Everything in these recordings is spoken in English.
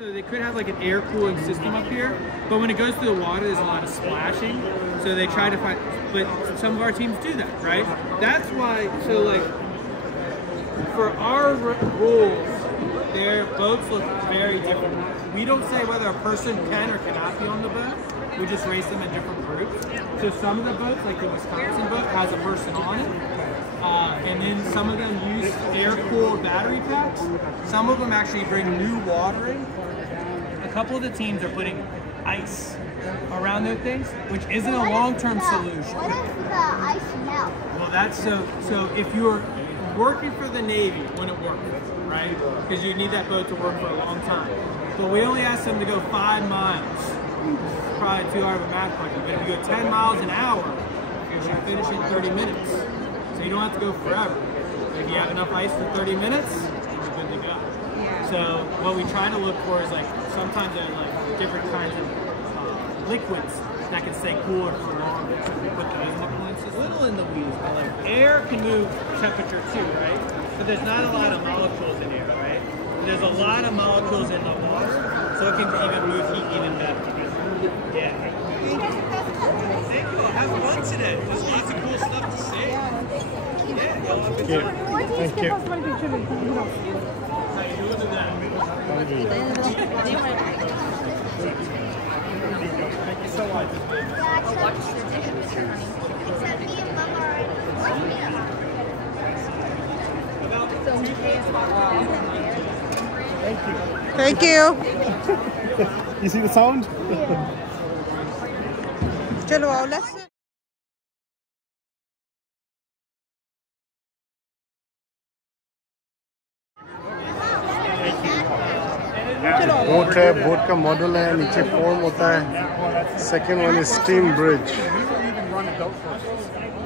So they could have like an air cooling system up here, but when it goes through the water, there's a lot of splashing. So they try to find, but some of our teams do that, right? That's why, so like, for our rules, their boats look very different. We don't say whether a person can or cannot be on the boat. We just race them in different groups. So some of the boats, like the Wisconsin boat, has a person on it. And then some of them use air-cooled battery packs. Some of them actually bring new water in. A couple of the teams are putting ice around their things, which isn't a long-term solution. What if the ice melts? Well, that's so if you're working for the Navy, when it works, right? Because you need that boat to work for a long time. But we only ask them to go 5 miles. Probably too hard of a math question, but if you go 10 miles an hour, you should finish in 30 minutes. So you don't have to go forever. If you have enough ice for 30 minutes, you're good to go. So what we try to look for is like, sometimes there's like different kinds of liquids that can stay cooler for longer. So we put those in the cooling system. A little in the weeds, but like air can move temperature too, right? But there's not a lot of molecules in air, right? There's a lot of molecules in the water, so it can even move heat even better. Yeah. Thank you. Have fun today. There's lots of cool stuff to see. Yeah, y'all have a good time. Thank you. How you doing today? Thank you so much. Thank you. You see the sound? चलो आओ let's boat है, boat का model है, नीचे form होता है. Second one is steam bridge.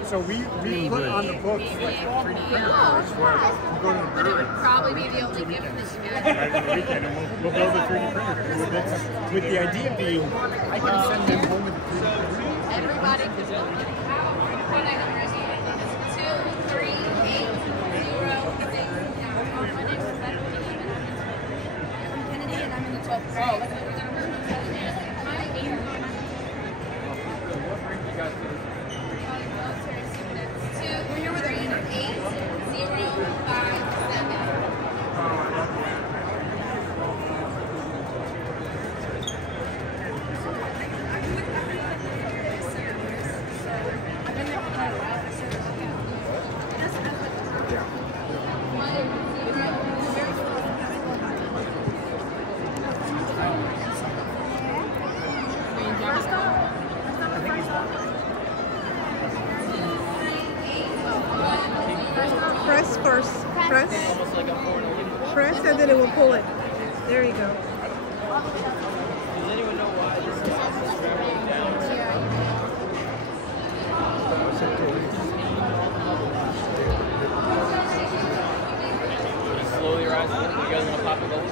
So we put on the books like 3D printers where we go to the brewery. Probably be the only gift this year. Right on the weekend, and we'll build a 3D printer. With the idea being, I can send them home with the 3D printer. Everybody can build it. 2, 3, 8, 0, 6. My name's Kennedy, and I'm in the 12th grade. press first. Press and then it will pull it. There you go. Does anyone know why this is traveling down? Slowly rising up. You guys want to pop a bubble?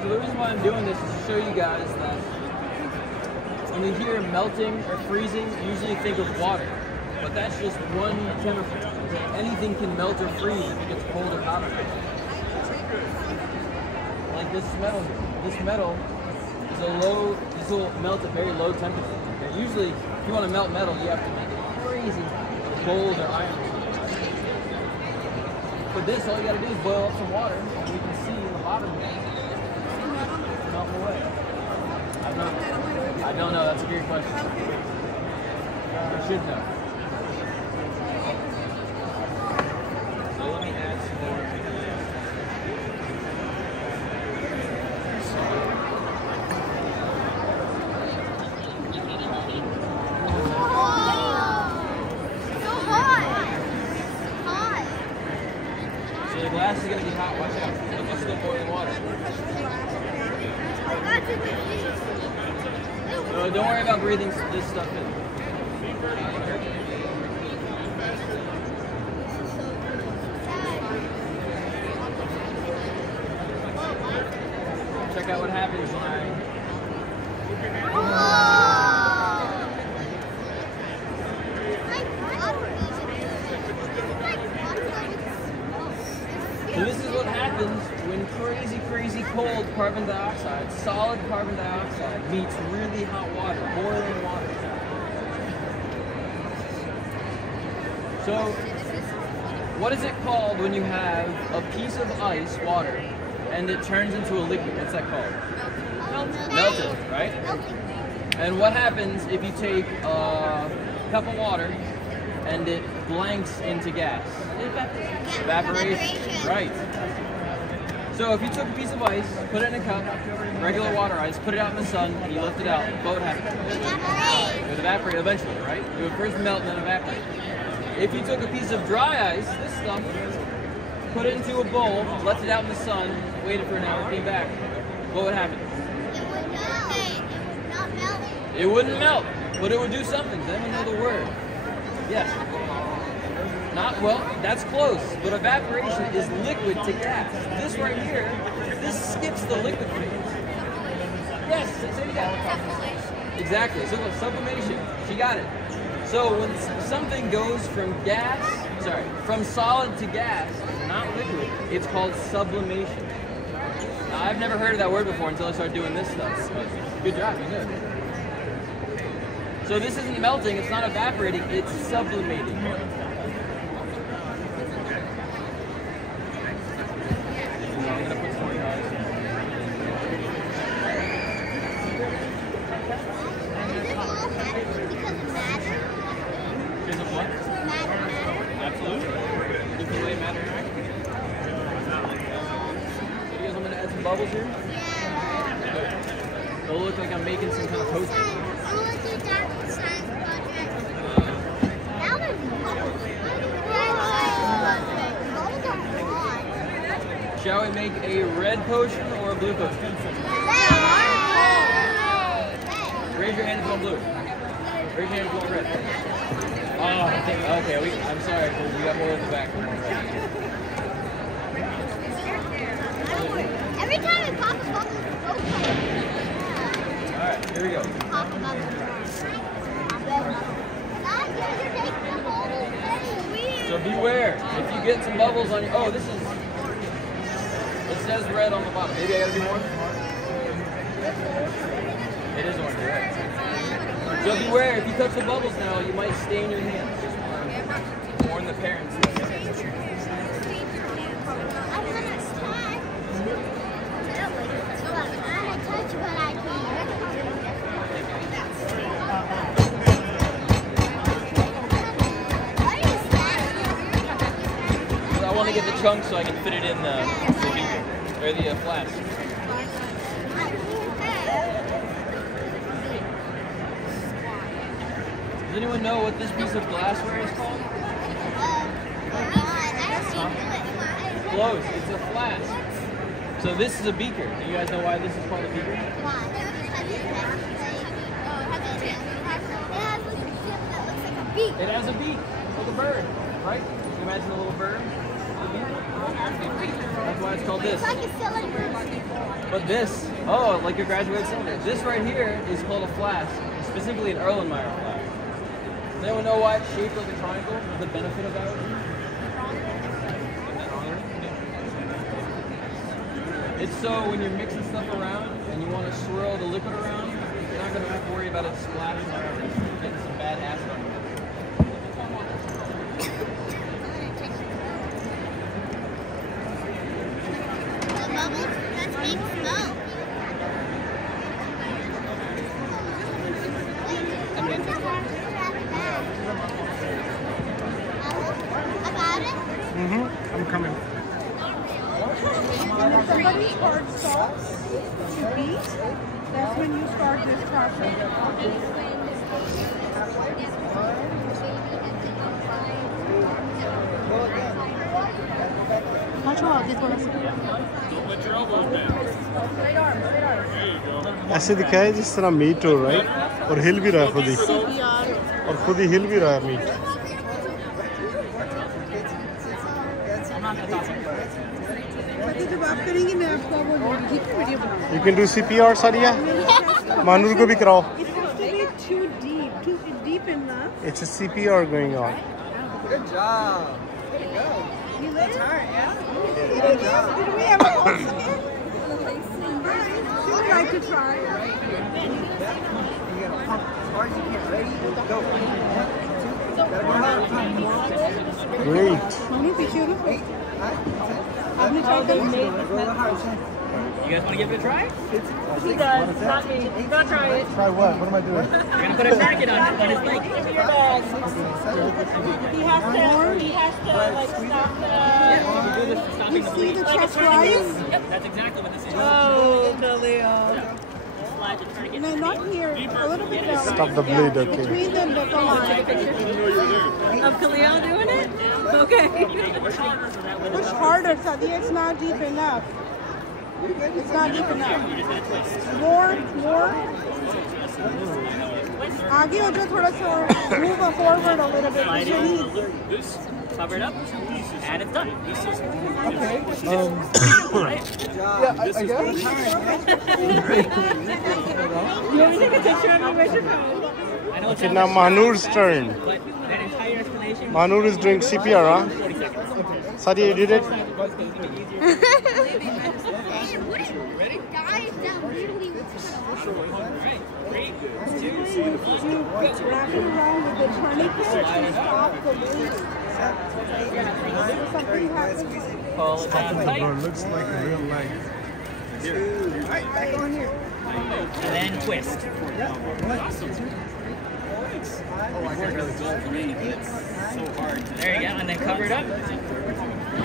So the reason why I'm doing this is to show you guys that when you hear melting or freezing, you usually think of water. But that's just one chemical. Anything can melt or freeze if it gets cold or hot. Like this metal here. This metal is this will melt at very low temperature. Okay? Usually, if you want to melt metal, you have to make it crazy gold or iron. But this, all you got to do is boil up some water, and you can see in the bottom here. Melt away. I don't know. That's a great question. You should know. No, don't worry about breathing this stuff in. Check out what happens when I... So this is what happens when crazy cold carbon dioxide, solid carbon dioxide, meets really hot water, boiling water. So what is it called when you have a piece of ice, water, and it turns into a liquid? What's that called? Melted, right? And what happens if you take a cup of water and it blanks into gas? Evaporation. Right. So if you took a piece of ice, put it in a cup, regular water ice, put it out in the sun, and you lift it out, what would happen? It would evaporate eventually, right? It would first melt and then evaporate. If you took a piece of dry ice, this stuff, put it into a bowl, left it out in the sun, waited for an hour, came back, what would happen? It wouldn't melt, but it would do something. Does anyone know the word? Yes. Not, well, that's close, but evaporation is liquid to gas. This right here, this skips the liquid phase. Yes, say it again. Exactly, so sublimation, she got it. So when something goes from from solid to gas, not liquid, it's called sublimation. Now, I've never heard of that word before until I started doing this stuff, but good job, you knew it. So this isn't melting, it's not evaporating, it's sublimating. I'm going to put some more cards. Because of what? Absolutely. Different way matter interacts. So you guys want me to add some bubbles here? Yeah. It'll look like I'm making some kind of toaster. Shall we make a red potion or a blue potion? Raise your hand if you want blue. Raise your hand if you want red. Oh, I think, okay, I'm sorry, we got more in the back. Every time it pops bubbles, it's so Alright, here we go. So beware, if you get some bubbles on your, oh, this is, it says red on the bottom. Maybe I gotta do more? It is orange, right? So beware, if you touch the bubbles now, you might stain your hands. Just warn the parents. I want to get the chunk so I can fit it in the beaker, or the flask. Does anyone know what this piece of glassware is called? Close. It's a flask. So this is a beaker. Do you guys know why this is called a beaker? It has a beak, like a bird, right? Can you imagine a little bird? That's why it's called this. It's like a cylinder. But this, oh, like a graduated cylinder. This right here is called a flask, specifically an Erlenmeyer flask. Does anyone know why it's shaped like a triangle? The benefit of that? It's so when you're mixing stuff around and you want to swirl the liquid around, you're not going to have to worry about it splashing around and getting some bad acid on you. Let's make smoke. I got it. I'm coming. And if somebody's card stops to beat, that's when you start this process. Don't let your elbows down. ऐसे दिखाया जिस तरह meet हो, right? और हिल भी रहा है खुद ही, और खुद ही हिल भी रहा है मीट। जब आप करेंगे मैं आपको वो वीडियो बनाऊंगी। You can do CPR, Sadia. Manur को भी कराओ। It's supposed to be too deep enough. It's a CPR going on. Good job. You let it? Did we ever also get? She would like to try. You gotta pump as hard as you can. Ready? Go. 1, 2. Gotta go hard. Great. Mommy, picture of it. आपने try them? You guys want to give it a try? He does. Not me. Go try it. Try what? What am I doing? You're gonna put a target on it, but it's like He has to like stop the. You see the chest rise? that's exactly what this is. Oh, Khalil. No, not here. A little bit down. Stop the bleed, okay. Between the nipple line. Of Khalil doing it? Okay. Push harder, Sadia. It's not deep enough. It's not deep enough. More. आगे हो जाओ थोड़ा सा और move forward a little bit. Cover it up, and it's done. Okay. Yeah, I guess. You want to take a picture of me with your phone? I know it's Okay, now Manur's turn. but that entire explanation. Manur is doing CPR, huh? Sadia, you did it? Hey, what is guys that literally Wrap it around with the tourniquet and stop the bleeding. Something happens. Pull it down tight, Looks like real life. Back on here. and then twist. There you go, and then cover it up.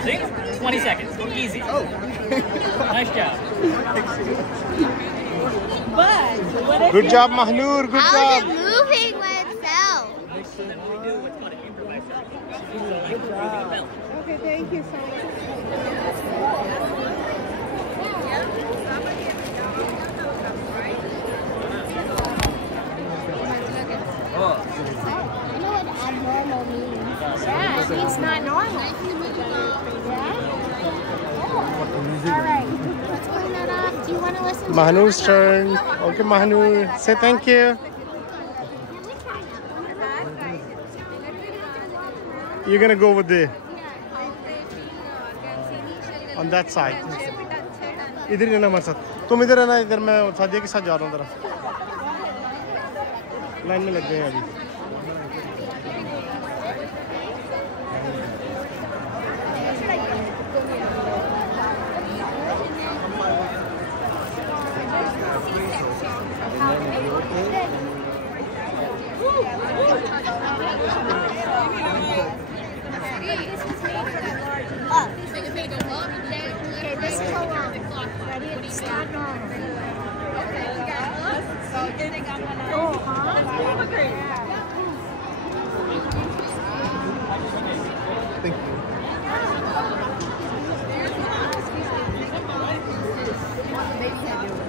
See? 20 seconds. Easy. Nice job. But what if Good job, Mahnur. Good How is job. it moving by itself? Okay, thank you so much. You know what abnormal means? Yeah, it means not normal. Yeah? All right. Let's turn that off. Do you want to listen to Mahnur's turn. Okay, Mahnur. Say thank you. You're gonna go over there. On that side. इधर ही रहना हमारे साथ. तुम इधर रहना, इधर मैं सादिया के साथ जा रहा हूँ जरा. लाइन में लग गए हैं अभी. Okay, this is how long. Ready? It's not normal. Oh, huh? Thank you.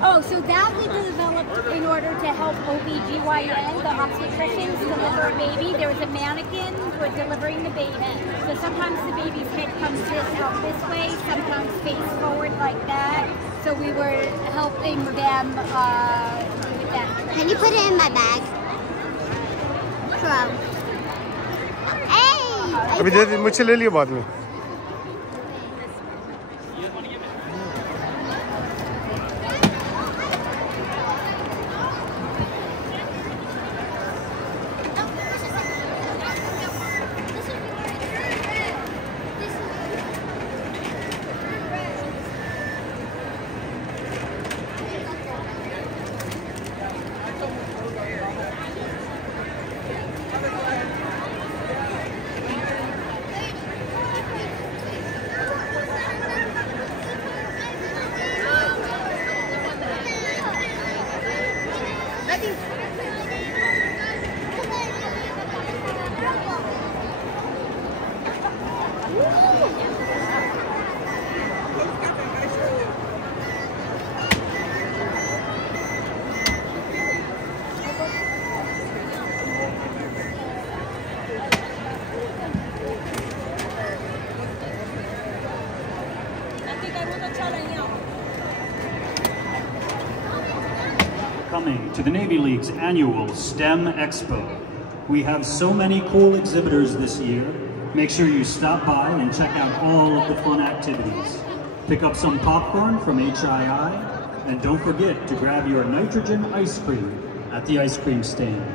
Oh, so that we developed in order to help OB/GYN, the obstetricians, deliver a baby. There was a mannequin for delivering the baby. So sometimes the baby's head comes out this way, sometimes face forward like that. So we were helping them with that. Can you put it in my bag? Sure. Hey! अभी दे मुझसे ले लियो बाद में. coming to the Navy League's annual STEMExpo. We have so many cool exhibitors this year. Make sure you stop by and check out all of the fun activities. Pick up some popcorn from HII, and don't forget to grab your nitrogen ice cream at the ice cream stand.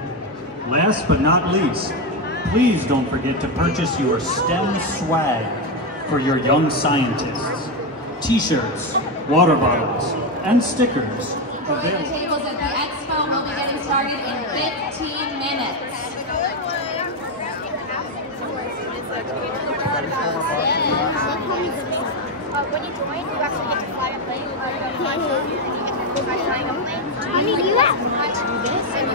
Last but not least, please don't forget to purchase your STEM swag for your young scientists. T-shirts, water bottles, and stickers available. Tables at the expo will be getting started in 15 minutes. When you join, you actually get to fly a plane. By flying a plane. I mean, you have to do this. I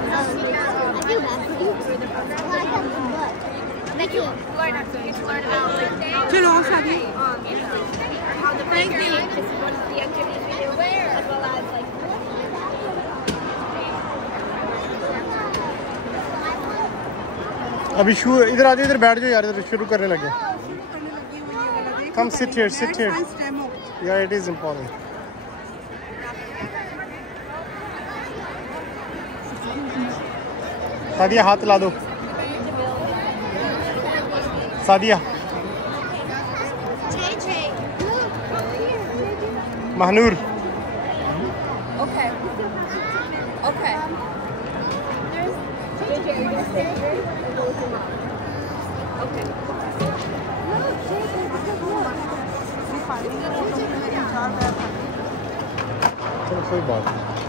do have to do through the program. Well, I got the book. Then you learn about like how the plane this is one of the activities we do, as well as like. अभी शू इधर आते इधर बैठ जाओ यार इधर शुरू करने लगे Come sit here, sit here. Yeah, it is important. Sadia हाथ ला दो सादिया महनूर Okay. Okay. चलो कोई बात नहीं